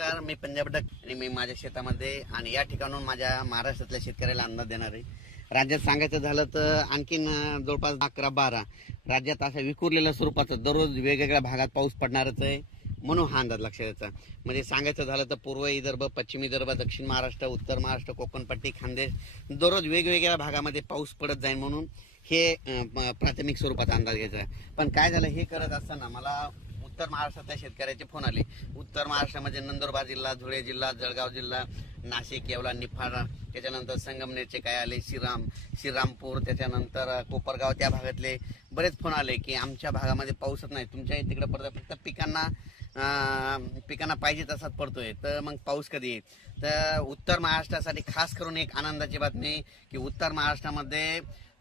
नमस्कार मी पंजाब डक आणि मी माझ्या शेतामध्ये आणि या ठिकाणून माझ्या महाराष्ट्रातल्या शेतकऱ्याला अंदाज देणार आहे राज्यात सांगायचं झालं तर आणखीन जवळपास अकरा बारा राज्यात असा विखुरलेल्या स्वरूपाचा दररोज वेगवेगळ्या भागात पाऊस पडणारच आहे म्हणून हा अंदाज लक्षात यायचा म्हणजे सांगायचं झालं तर पूर्व विदर्भ पश्चिम विदर्भ दक्षिण महाराष्ट्र उत्तर महाराष्ट्र कोकणपट्टी खानदेश दररोज वेगवेगळ्या भागामध्ये पाऊस पडत जाईल म्हणून हे प्राथमिक स्वरूपाचा अंदाज घ्यायचा आहे पण काय झालं हे करत असताना मला उत्तर महाराष्ट्रातल्या शेतकऱ्याचे फोन आले उत्तर महाराष्ट्रामध्ये नंदुरबार जिल्हा धुळे जिल्हा जळगाव जिल्हा नाशिक येवला निफाडा त्याच्यानंतर संगमनेरचे काय आले श्रीराम श्रीरामपूर त्याच्यानंतर कोपरगाव त्या भागातले बरेच फोन आले की आमच्या भागामध्ये पाऊसच नाही तुमच्या तिकडे पडतं फक्त पिकांना पिकांना पाहिजे तसाच पडतोय तर मग पाऊस कधी येईल तर उत्तर महाराष्ट्रासाठी खास करून एक आनंदाची बातमी की उत्तर महाराष्ट्रामध्ये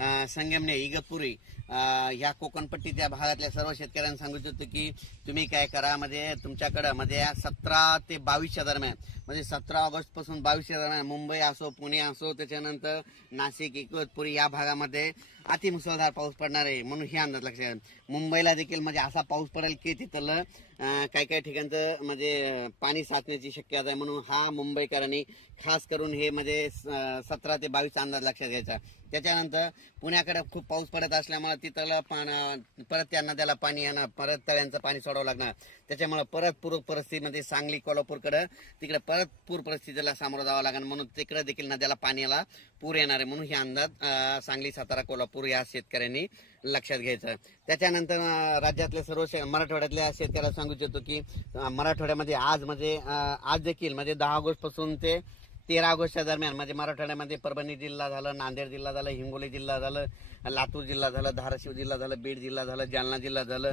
संगमने इगतपुरी या कोकणपट्टी त्या भागातल्या सर्व शेतकऱ्यांना सांगितलं होतं की तुम्ही काय करा म्हणजे तुमच्याकडं म्हणजे सतरा ते बावीसच्या दरम्यान म्हणजे सतरा ऑगस्ट पासून बावीसच्या दरम्यान मुंबई असो पुणे असो त्याच्यानंतर नाशिक इगतपुरी या भागामध्ये अति मुसळधार पाऊस पडणार आहे म्हणून हे अंदाज लक्षात मुंबईला देखील म्हणजे असा पाऊस पडेल की तिथलं काही काही ठिकाणचं म्हणजे पाणी साचण्याची शक्यता आहे म्हणून हा मुंबईकरांनी खास करून हे म्हणजे सतरा ते बावीसचा अंदाज लक्षात घ्यायचा त्याच्यानंतर पुण्याकडे खूप पाऊस पडत असल्यामुळे तिथला पाणी परत त्यांना त्याला पाणी येणार परत तळ्यांचं पाणी सोडावं लागणार त्याच्यामुळे परत पूर परिस्थितीमध्ये सांगली कोल्हापूरकडे तिकडे परत पूर परिस्थितीला सामोरं जावं लागणार म्हणून तिकडे देखील नद्याला पाण्याला पूर येणार आहे म्हणून हे अंदाज सांगली सातारा कोल्हापूर या शेतकऱ्यांनी लक्षात घ्यायचं त्याच्यानंतर राज्यातल्या सर्व मराठवाड्यातल्या शेतकऱ्याला सांगू इच्छितो की मराठवाड्यामध्ये आज म्हणजे आज देखील म्हणजे दहा ऑगस्ट पासून ते तेरा ऑगस्टच्या दरम्यान म्हणजे मराठवाड्यामध्ये परभणी जिल्हा झालं नांदेड जिल्हा झालं हिंगोली जिल्हा झालं लातूर जिल्हा झालं धाराशिव जिल्हा झालं बीड जिल्हा झालं जालना जिल्हा झालं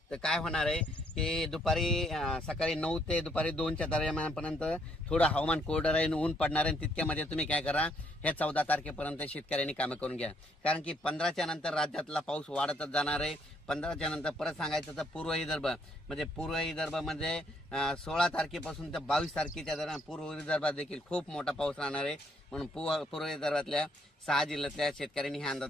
तर काय होणार आहे की दुपारी सकाळी नऊ ते दुपारी दोनच्या दरम्यानपर्यंत थोडं हवामान कोरडं राहील ऊन पडणार आहे तितक्यामध्ये तुम्ही काय करा हे चौदा तारखेपर्यंत शेतकऱ्यांनी कामं करून घ्या कारण की पंधराच्या नंतर राज्यातला पाऊस वाढतच जाणार आहे पंधराच्या नंतर परत सांगायचं तर पूर्व विदर्भ म्हणजे पूर्व विदर्भ म्हणजे, सोळा तारखेपासून तर बावीस तारखेच्या दरम्यान पूर्व विदर्भात देखील खूप मोठा पाऊस राहणार आहे म्हणून पूर्व पूर्व विदर्भातल्या सहा जिल्ह्यातल्या शेतकऱ्यांनी हे अंदाज